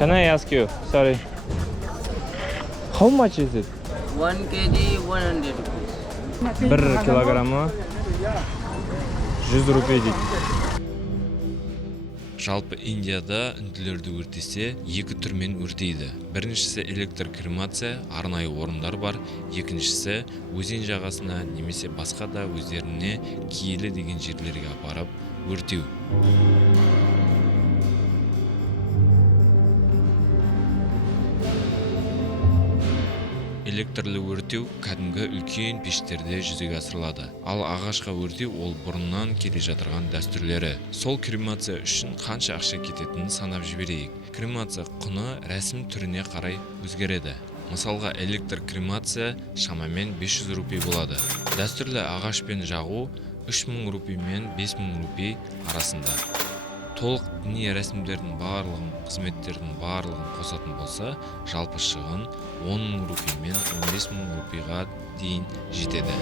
Can I ask you? Sorry. How much is it? 1 kg 100 rupees. 1 kilogramı 100 рупий дейді. Жалпы Индияда үнділерді өртесе, екі түрмен өртейді. Біріншісі электр кремация, арнайы орындар бар. Екіншісі өзен жағасына немесе басқа да өздеріне киелі деген жерлерге апарып өртеу. Электрлі өртеу кәдімгі үлкен пештерде жүзеге асырылады. Ал ағашқа өртеу ол бұрыннан келе жатырған дәстүрлері. Сол кремация үшін қанша ақша кететінін санап жіберейік. Кремация құны рәсім түріне қарай өзгереді. Мысалға, электр кремация шамамен 500 рупий болады. Дәстүрлі ағашпен жағу 3000 рупий мен 5000 рупий арасында. Толық діни рәсімдердің барлығын, қызметтердің барлығын қосатын болса, жалпы шығын 10 000 рупий мен 15 000 рупийға дейін жетеді.